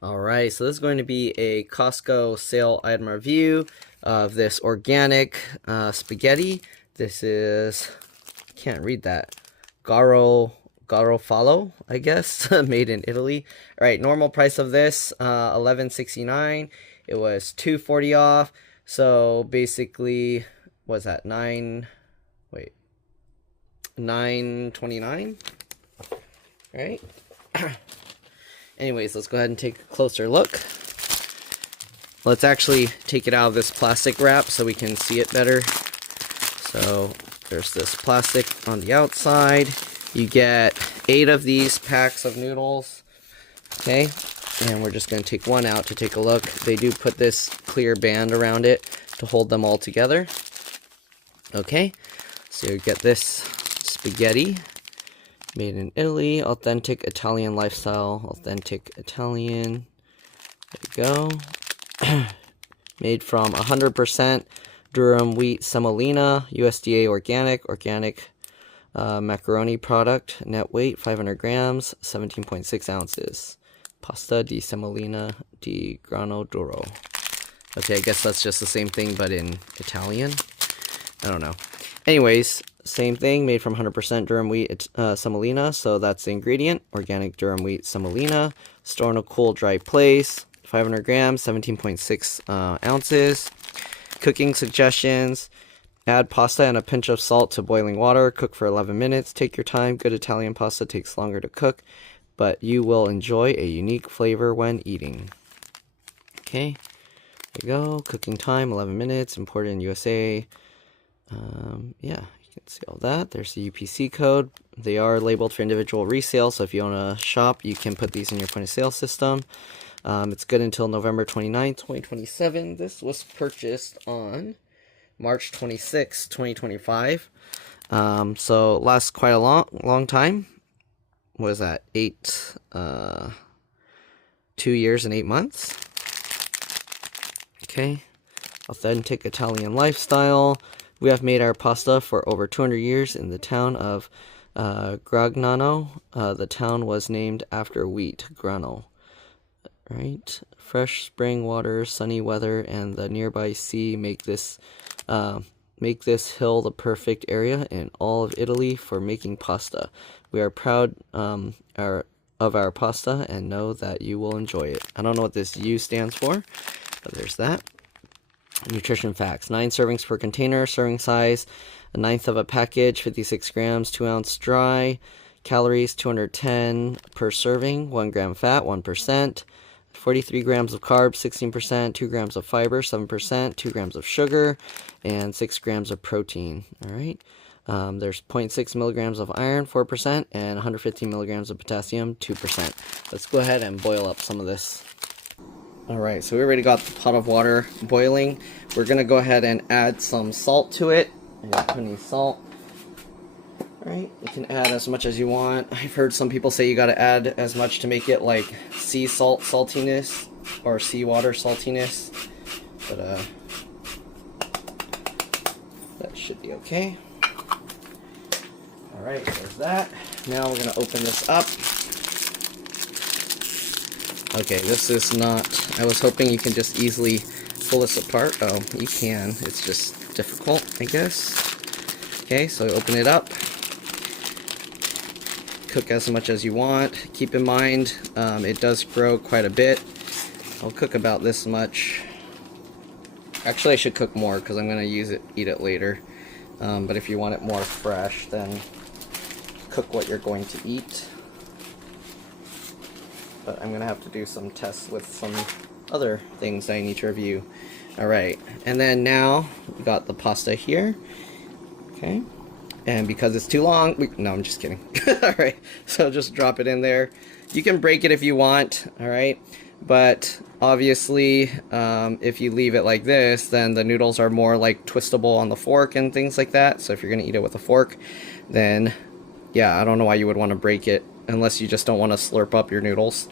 Alright, so this is going to be a Costco sale item review of this organic spaghetti. This is, can't read that, Garofalo, I guess, made in Italy. Alright, normal price of this, $11.69. It was $2.40 off, so basically, what's that, $9.29? Right? Anyways, let's go ahead and take a closer look. Let's actually take it out of this plastic wrap so we can see it better. So there's this plastic on the outside. You get 8 of these packs of noodles. Okay, and we're just going to take one out to take a look. They do put this clear band around it to hold them all together. Okay, so you get this spaghetti. Made in Italy, authentic Italian lifestyle, authentic Italian. There you go. Made from 100% Durum wheat Semolina, USDA organic macaroni product. Net weight 500 grams, 17.6 ounces. Pasta di semolina di grano duro. Okay, I guess that's just the same thing but in Italian. I don't know. Anyways, same thing, made from 100% durum wheat semolina, so that's the ingredient. Organic durum wheat semolina, store in a cool, dry place, 500 grams, 17.6 ounces. Cooking suggestions: add pasta and a pinch of salt to boiling water, cook for 11 minutes, take your time. Good Italian pasta takes longer to cook, but you will enjoy a unique flavor when eating. Okay, there you go, cooking time, 11 minutes, imported in USA. Yeah, you can see all that. There's the UPC code. They are labeled for individual resale, so if you own a shop, you can put these in your point of sale system. It's good until November 29th, 2027. This was purchased on March 26th, 2025. So lasts quite a long time. What is that? 2 years and 8 months. Okay. Authentic Italian lifestyle. We have made our pasta for over 200 years in the town of Gragnano. The town was named after wheat, grano. Right? Fresh spring water, sunny weather, and the nearby sea make this hill the perfect area in all of Italy for making pasta. We are proud of our pasta and know that you will enjoy it. I don't know what this U stands for, but there's that. Nutrition facts: 9 servings per container, serving size 1/9 of a package, 56 grams, 2 ounce dry. Calories 210 per serving, 1 gram fat, 1%. 43 grams of carbs, 16%, 2 grams of fiber, 7%, 2 grams of sugar, and 6 grams of protein. All right. There's 0.6 milligrams of iron, 4%, and 115 milligrams of potassium, 2%. Let's go ahead and boil up some of this. Alright, so we already got the pot of water boiling. We're going to go ahead and add some salt to it. I didn't put any salt. Alright, you can add as much as you want. I've heard some people say you got to add as much to make it like sea salt saltiness or seawater saltiness. But that should be okay. Alright, there's that. Now we're going to open this up. Okay, this is not... I was hoping you can just easily pull this apart. Oh, you can. It's just difficult, I guess. Okay, so open it up. Cook as much as you want. Keep in mind, it does grow quite a bit. I'll cook about this much. Actually, I should cook more because I'm going to eat it later. But if you want it more fresh, then cook what you're going to eat. But I'm going to have to do some tests with some other things I need to review. Alright, and then now we got the pasta here. Okay, and because it's too long, no, I'm just kidding. Alright, so just drop it in there. You can break it if you want, alright? But obviously, if you leave it like this, then the noodles are more like twistable on the fork and things like that. So if you're going to eat it with a fork, then yeah, I don't know why you would want to break it unless you just don't want to slurp up your noodles.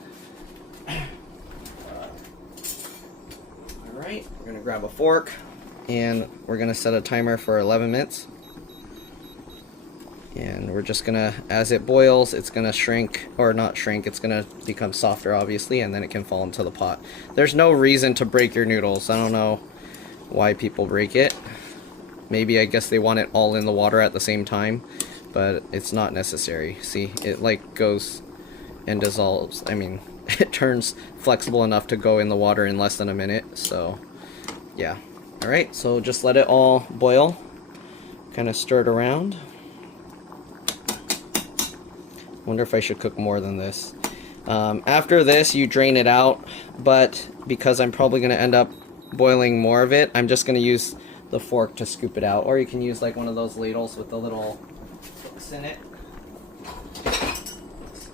Alright, we're going to grab a fork and we're going to set a timer for 11 minutes. And we're just gonna, as it boils, it's gonna shrink, or not shrink, it's gonna become softer obviously, and then it can fall into the pot. There's no reason to break your noodles. I don't know why people break it. Maybe I guess they want it all in the water at the same time, but it's not necessary. See, it like goes and dissolves. I mean, it turns flexible enough to go in the water in less than a minute, so yeah. Alright, so just let it all boil. Kind of stir it around. Wonder if I should cook more than this. After this, you drain it out, but because I'm probably going to end up boiling more of it, I'm just going to use the fork to scoop it out. Or you can use like one of those ladles with the little hooks in it.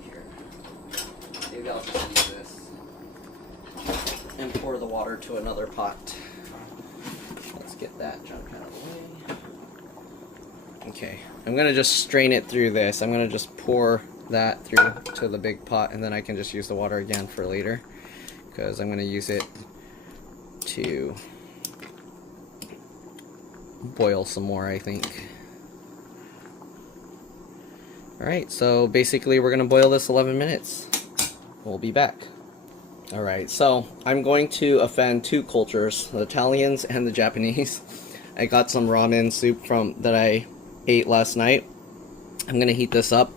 Here. Maybe I'll just use this and pour the water to another pot. Let's get that junk out of the way. Okay, I'm going to just strain it through this. I'm going to just pour that through to the big pot, and then I can just use the water again for later, because I'm going to use it to boil some more, I think. Alright, so basically we're going to boil this 11 minutes. We'll be back. Alright, so I'm going to offend two cultures, the Italians and the Japanese. I got some ramen soup that I ate last night. I'm going to heat this up.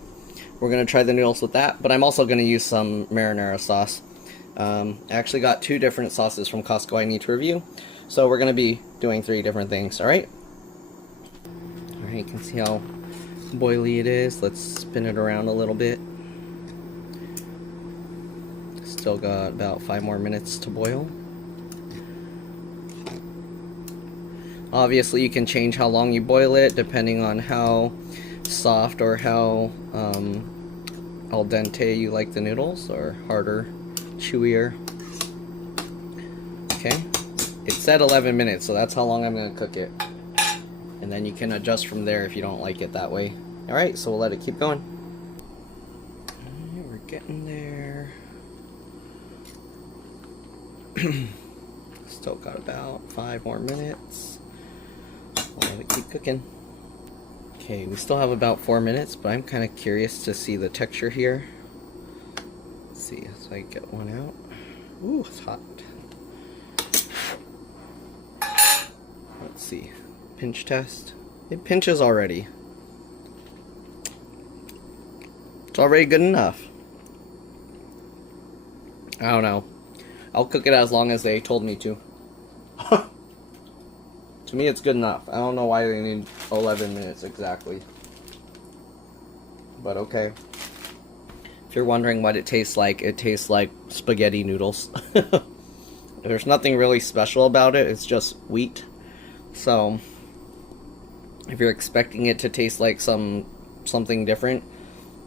We're going to try the noodles with that, but I'm also going to use some marinara sauce. I actually got 2 different sauces from Costco I need to review, so we're going to be doing 3 different things, alright? Alright, you can see how boily it is. Let's spin it around a little bit. Still got about 5 more minutes to boil. Obviously, you can change how long you boil it depending on how soft or how al dente you like the noodles, or harder, chewier. Okay, it said 11 minutes, so that's how long I'm going to cook it, and then you can adjust from there if you don't like it that way. Alright, so we'll let it keep going. We're getting there. Still got about 5 more minutes. We'll let it keep cooking. Okay, we still have about 4 minutes, but I'm kind of curious to see the texture here. Let's see, so I get one out. Ooh, it's hot. Let's see, pinch test. It pinches already. It's already good enough. I don't know. I'll cook it as long as they told me to. To me, it's good enough. I don't know why they need 11 minutes exactly. But okay. If you're wondering what it tastes like spaghetti noodles. There's nothing really special about it. It's just wheat. So, if you're expecting it to taste like something different,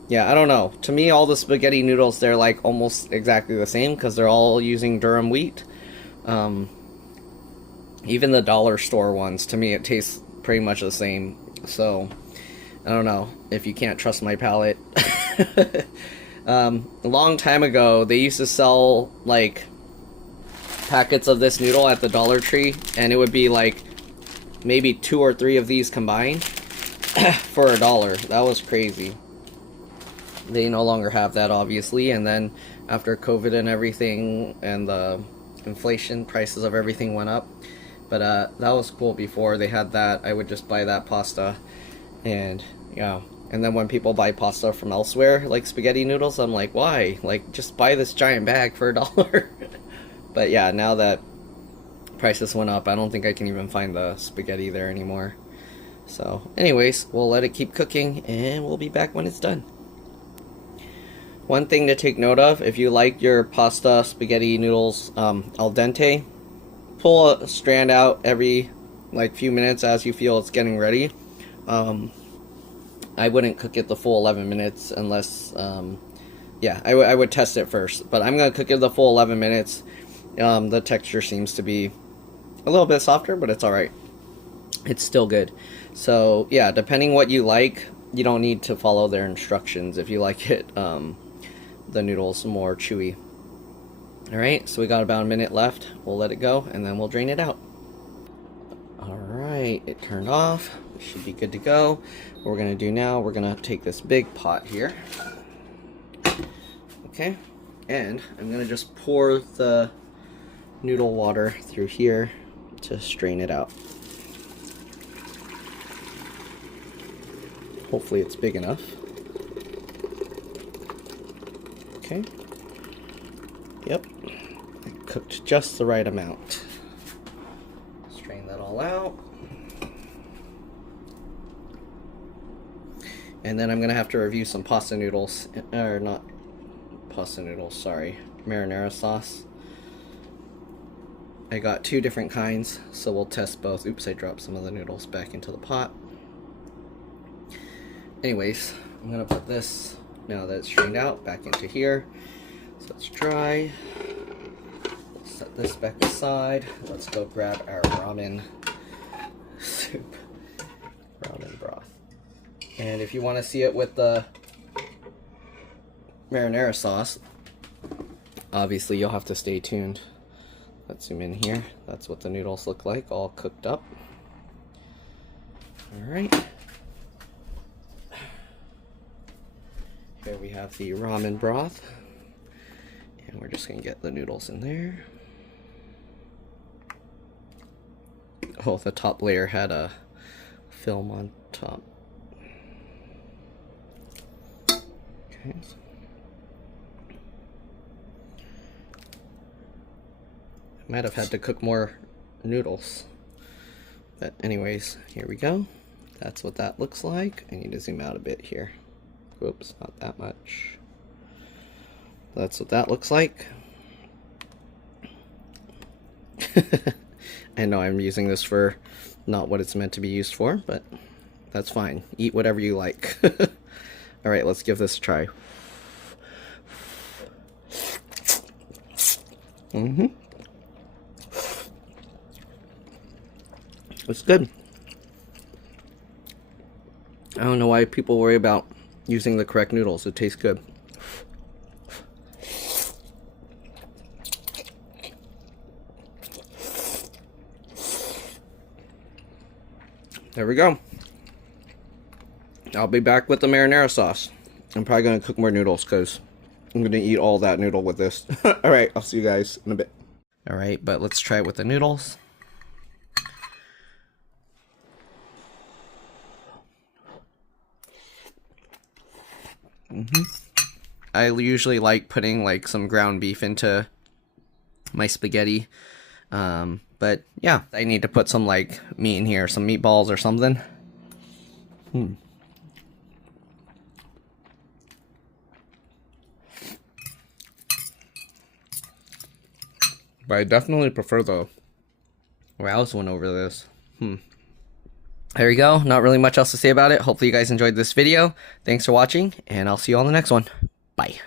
yeah, I don't know. To me, all the spaghetti noodles, they're like almost exactly the same because they're all using durum wheat. Even the dollar store ones, to me, it tastes pretty much the same. So, I don't know if you can't trust my palate. A long time ago, they used to sell like packets of this noodle at the Dollar Tree, and it would be like maybe 2 or 3 of these combined for $1. That was crazy. They no longer have that, obviously, and then after COVID and everything and the inflation, prices of everything went up. But that was cool. Before they had that, I would just buy that pasta, and yeah. And then when people buy pasta from elsewhere, like spaghetti noodles, I'm like, why? Like, just buy this giant bag for $1. But yeah, now that prices went up, I don't think I can even find the spaghetti there anymore. So, anyways, we'll let it keep cooking, and we'll be back when it's done. One thing to take note of, if you like your pasta spaghetti noodles al dente, pull a strand out every like few minutes as you feel it's getting ready. I wouldn't cook it the full 11 minutes unless, yeah, I would test it first. But I'm going to cook it the full 11 minutes. The texture seems to be a little bit softer, but it's alright. It's still good. So, yeah, depending what you like, you don't need to follow their instructions if you like it, the noodles more chewy. Alright, so we got about a minute left. We'll let it go, and then we'll drain it out. Alright, it turned off. should be good to go. What we're gonna do now, we're gonna take this big pot here. Okay, and I'm gonna just pour the noodle water through here to strain it out. Hopefully it's big enough. Okay. Yep. I cooked just the right amount. Strain that all out. And then I'm gonna have to review some pasta noodles, or not pasta noodles, sorry, marinara sauce. I got 2 different kinds, so we'll test both. Oops, I dropped some of the noodles back into the pot. Anyways, I'm gonna put this, now that it's strained out, back into here. So it's dry. Set this back aside. Let's go grab our ramen soup, ramen broth. And if you want to see it with the marinara sauce, obviously you'll have to stay tuned. Let's zoom in here. That's what the noodles look like, all cooked up. Alright. Here we have the ramen broth. And we're just going to get the noodles in there. Oh, the top layer had a film on top. Okay. I might have had to cook more noodles. But anyways, here we go. That's what that looks like. I need to zoom out a bit here. Whoops, not that much. That's what that looks like. I know I'm using this for not what it's meant to be used for, but that's fine. Eat whatever you like. Alright, let's give this a try. It's good. I don't know why people worry about using the correct noodles. It tastes good. There we go. I'll be back with the marinara sauce. I'm probably going to cook more noodles because I'm going to eat all that noodle with this. Alright, I'll see you guys in a bit. Alright, but let's try it with the noodles. I usually like putting like some ground beef into my spaghetti. But yeah, I need to put some like meat in here, some meatballs or something. But I definitely prefer the Rouse one over this. There you go. Not really much else to say about it. Hopefully you guys enjoyed this video. Thanks for watching, and I'll see you on the next one. Bye.